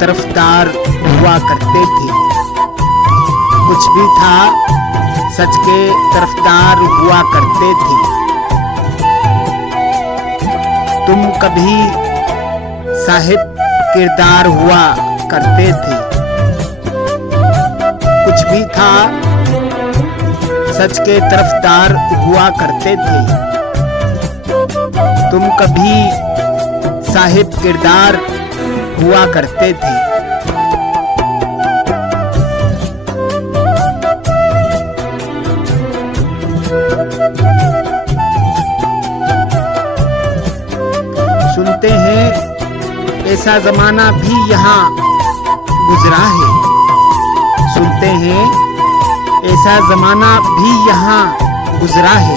तरफदार हुआ करते थे। कुछ भी था सच के तरफदार हुआ करते थे। तुम कभी साहिब किरदार हुआ करते थे। कुछ भी था सच के तरफदार हुआ करते थे। तुम कभी साहिब किरदार हुआ करते थे। सुनते हैं ऐसा जमाना भी यहाँ गुजरा है। सुनते हैं ऐसा जमाना भी यहाँ गुजरा है।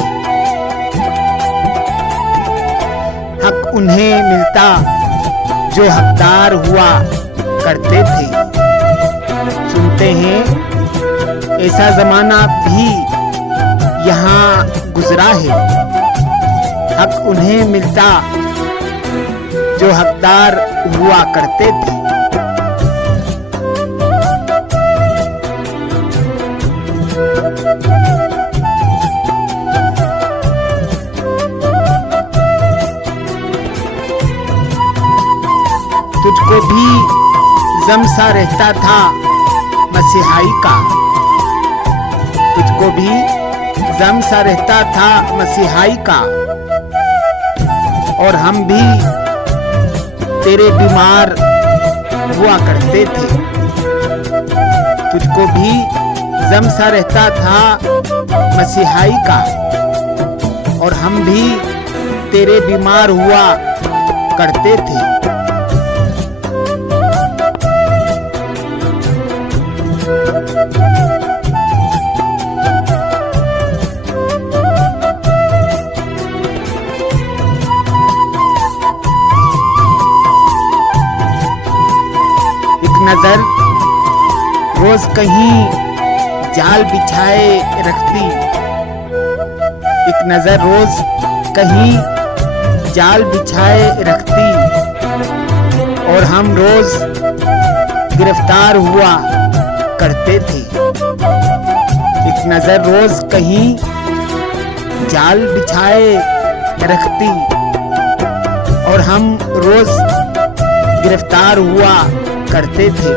हक उन्हें मिलता जो हकदार हुआ करते थे। सुनते हैं ऐसा जमाना भी यहाँ गुजरा है। हक उन्हें मिलता जो हकदार हुआ करते थे। तुझको भी जम सा रहता था मसीहाई का। तुझको भी जम सा रहता था मसीहाई का। और हम भी तेरे बीमार हुआ करते थे। तुझको भी जम सा रहता था मसीहाई का। और हम भी तेरे बीमार हुआ करते थे। एक नजर रोज कहीं जाल बिछाए रखती। एक नजर रोज कहीं जाल बिछाए रखती। और हम रोज गिरफ्तार हुआ करते थे। एक नजर रोज कहीं जाल बिछाए रखती। और हम रोज गिरफ्तार हुआ करते थे।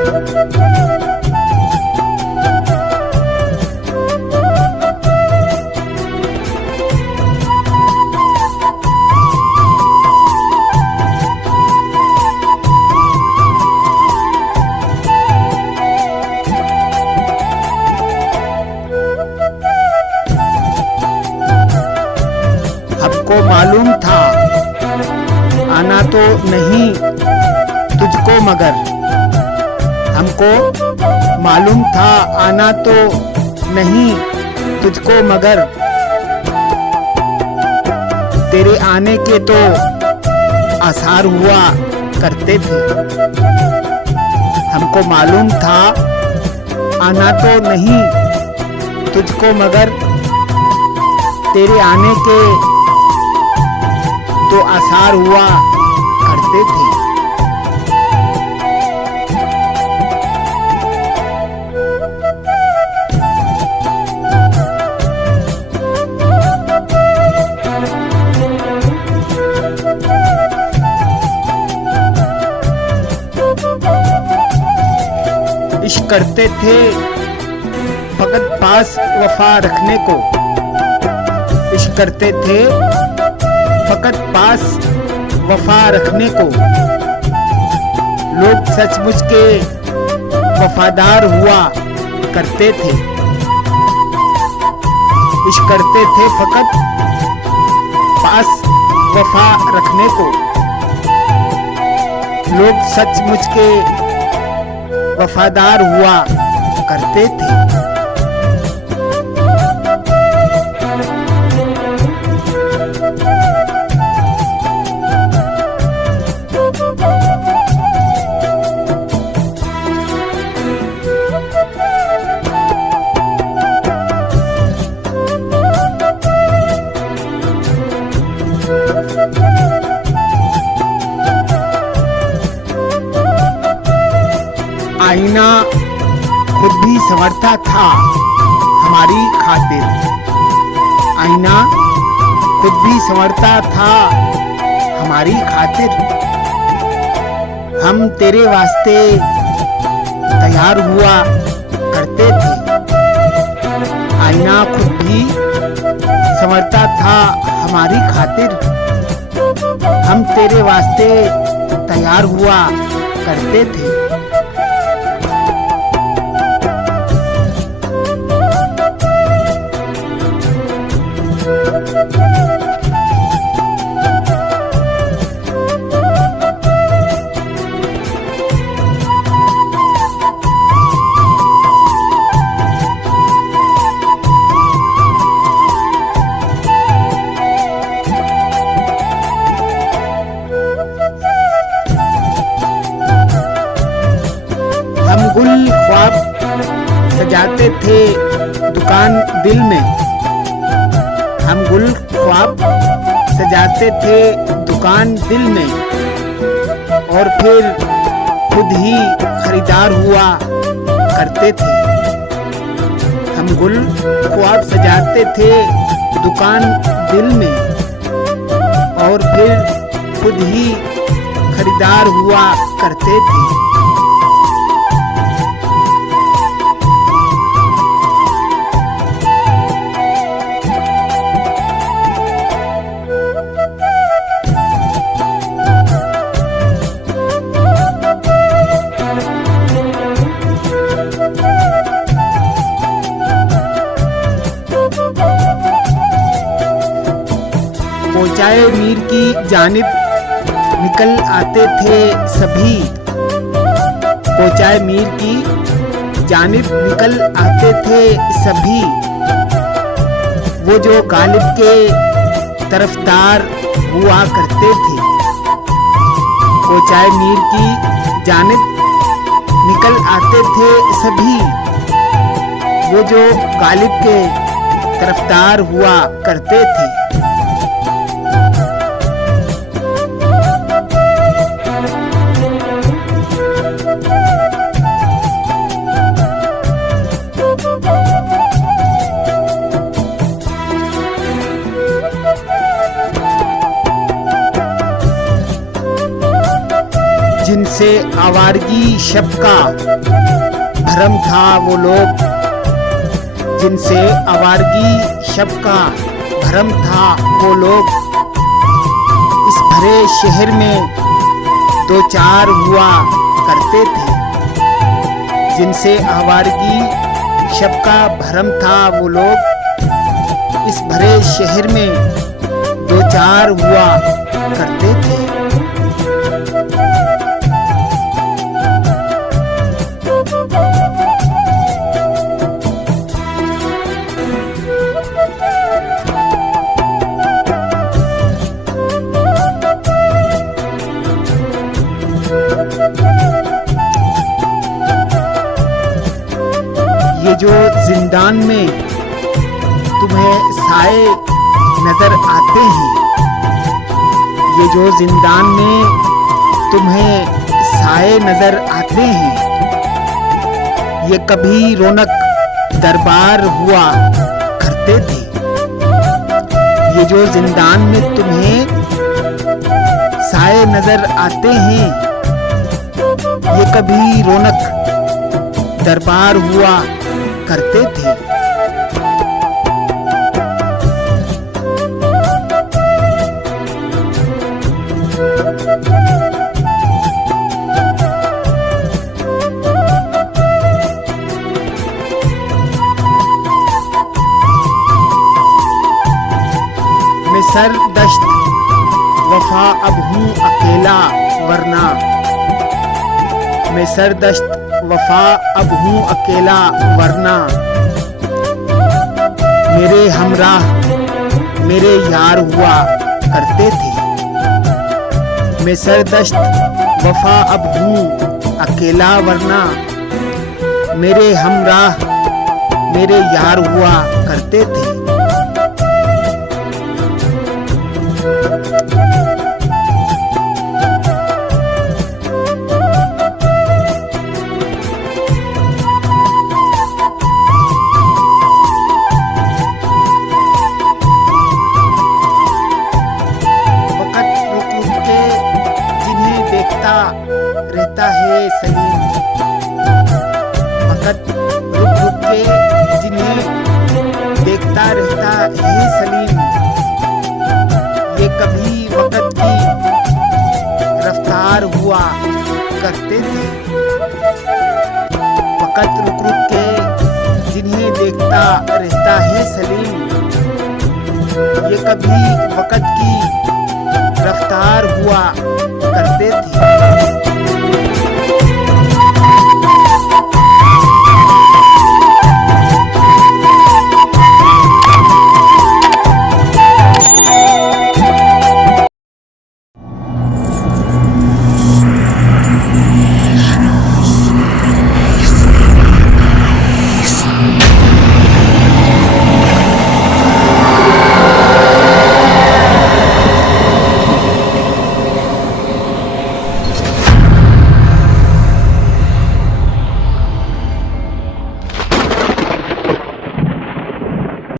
हमको मालूम था आना तो नहीं तुझको मगर। हमको मालूम था आना तो नहीं तुझको मगर। तेरे आने के तो आसार हुआ करते थे। हमको मालूम था आना तो नहीं तुझको मगर। तेरे आने के तो आसार हुआ करते थे। इश्क करते थे फकत पास वफा रखने को। इश्क करते थे फकत पास वफा रखने को। लोग सचमुच के वफादार हुआ करते थे। इश्क करते थे फकत पास वफा रखने को। लोग सचमुच के वफादार हुआ करते थे। आईना खुद भी संवरता था हमारी खातिर। आईना खुद भी संवरता था हमारी खातिर। हम तेरे वास्ते तैयार हुआ करते थे। आईना खुद भी संवरता था हमारी खातिर। हम तेरे वास्ते तैयार हुआ करते थे। हम गुल ख्वाब सजाते थे दुकान दिल में। हम गुल ख्वाब सजाते थे दुकान दिल में, और फिर खुद ही खरीदार हुआ करते थे। हम गुल ख्वाब सजाते थे दुकान दिल में, और फिर खुद ही खरीदार हुआ करते थे। पहुंचाए मीर की जानिब निकल आते थे सभी। पहुंचाए मीर की जानिब निकल आते थे सभी। वो जो गालिब के तरफदार हुआ करते थे। पहुंचाए मीर की जानिब निकल आते थे सभी। वो जो गालिब के तरफदार हुआ करते थे। जिनसे आवारगी शब का भरम था वो लोग। जिनसे आवारगी शब का भरम था वो लोग। इस भरे शहर में दो चार हुआ करते थे। जिनसे आवारगी शब का भरम था वो लोग। इस भरे शहर में दो चार हुआ करते थे। ये जो जिंदान में तुम्हें साए नजर आते हैं। ये जो जिंदान में तुम्हें साए नजर आते हैं। ये कभी रौनक दरबार हुआ करते थे। ये जो जिंदान में तुम्हें साए नजर आते हैं। ये कभी रौनक दरबार हुआ करते थे। मैं सरदश्त वफा अब हूँ अकेला वरना। मैं सरदश्त वफा अब हूँ अकेला वरना। मेरे हमराह मेरे यार हुआ करते थे। मैं सरदश्त वफा अब हूँ अकेला वरना। मेरे हमराह मेरे यार हुआ करते थे। हे सलीम, ये कभी वक्त की रफ्तार हुआ करते थे। वक्त रुक रुक के जिन्हें देखता रहता है सलीम, ये कभी वक्त की रफ्तार हुआ करते थे।